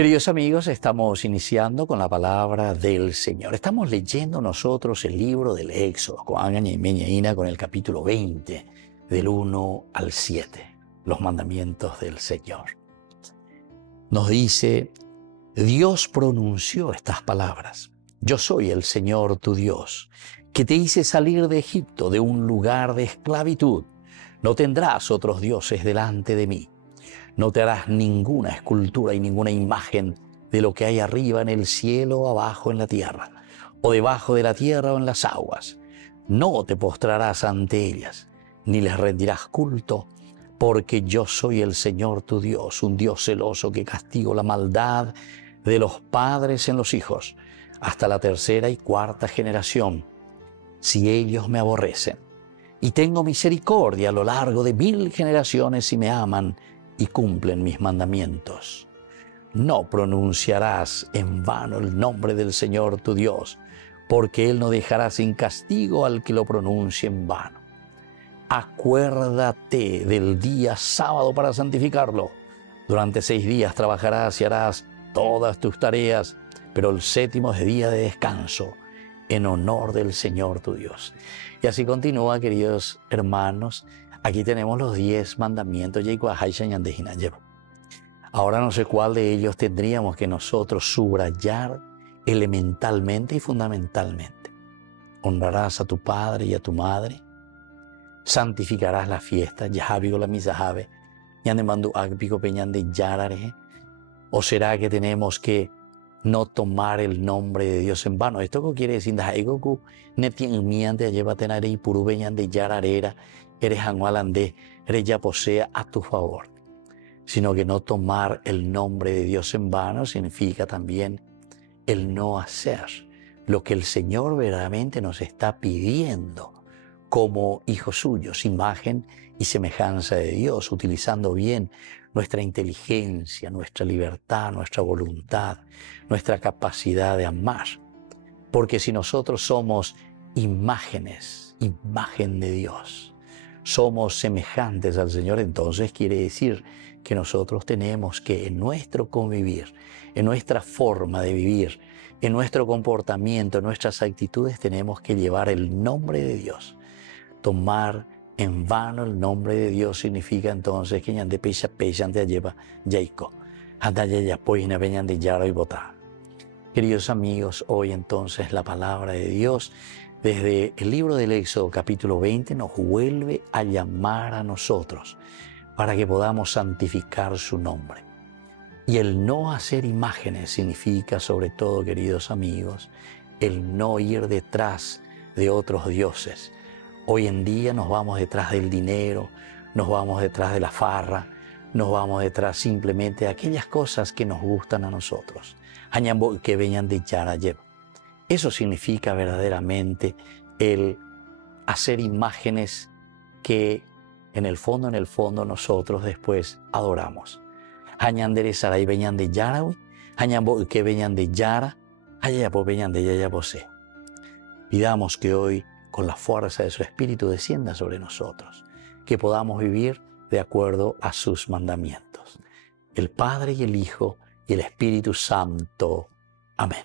Queridos amigos, estamos iniciando con la palabra del Señor. Estamos leyendo nosotros el libro del Éxodo, con el capítulo 20, del 1 al 7, los mandamientos del Señor. Nos dice, Dios pronunció estas palabras. Yo soy el Señor tu Dios, que te hice salir de Egipto, de un lugar de esclavitud. No tendrás otros dioses delante de mí. No te harás ninguna escultura y ninguna imagen de lo que hay arriba en el cielo o abajo en la tierra, o debajo de la tierra o en las aguas. No te postrarás ante ellas, ni les rendirás culto, porque yo soy el Señor tu Dios, un Dios celoso que castigo la maldad de los padres en los hijos, hasta la tercera y cuarta generación, si ellos me aborrecen. Y tengo misericordia a lo largo de 1000 generaciones si me aman y cumplen mis mandamientos. No pronunciarás en vano el nombre del Señor tu Dios, porque Él no dejará sin castigo al que lo pronuncie en vano. Acuérdate del día sábado para santificarlo. Durante 6 días trabajarás y harás todas tus tareas, pero el séptimo es día de descanso, en honor del Señor tu Dios. Y así continúa, queridos hermanos. Aquí tenemos los 10 mandamientos. Ahora no sé cuál de ellos tendríamos que nosotros subrayar elementalmente y fundamentalmente. Honrarás a tu padre y a tu madre. Santificarás la fiesta. ¿O será que tenemos que no tomar el nombre de Dios en vano? Esto qué quiere decir, a tu favor, sino que no tomar el nombre de Dios en vano significa también el no hacer lo que el Señor verdaderamente nos está pidiendo como hijos suyos, imagen y semejanza de Dios, utilizando bien nuestra inteligencia, nuestra libertad, nuestra voluntad, nuestra capacidad de amar. Porque si nosotros somos imagen de Dios, somos semejantes al Señor, entonces quiere decir que nosotros tenemos que en nuestro convivir, en nuestra forma de vivir, en nuestro comportamiento, en nuestras actitudes, tenemos que llevar el nombre de Dios. Tomar en vano el nombre de Dios significa entonces que ñande pecha te lleva Jacob. Queridos amigos, hoy entonces la palabra de Dios desde el libro del Éxodo capítulo 20 nos vuelve a llamar a nosotros para que podamos santificar su nombre. Y el no hacer imágenes significa sobre todo, queridos amigos, el no ir detrás de otros dioses. Hoy en día nos vamos detrás del dinero, nos vamos detrás de la farra, nos vamos detrás simplemente de aquellas cosas que nos gustan a nosotros. Que vengan de Yarayeb. Eso significa verdaderamente el hacer imágenes que en el fondo nosotros después adoramos. Hañandere Saray venían de Yarawi, Hañambo que venían de Yara, Hayayapo venían de Yayabose. Pidamos que hoy, con la fuerza de su Espíritu, descienda sobre nosotros, que podamos vivir de acuerdo a sus mandamientos. El Padre y el Hijo y el Espíritu Santo. Amén.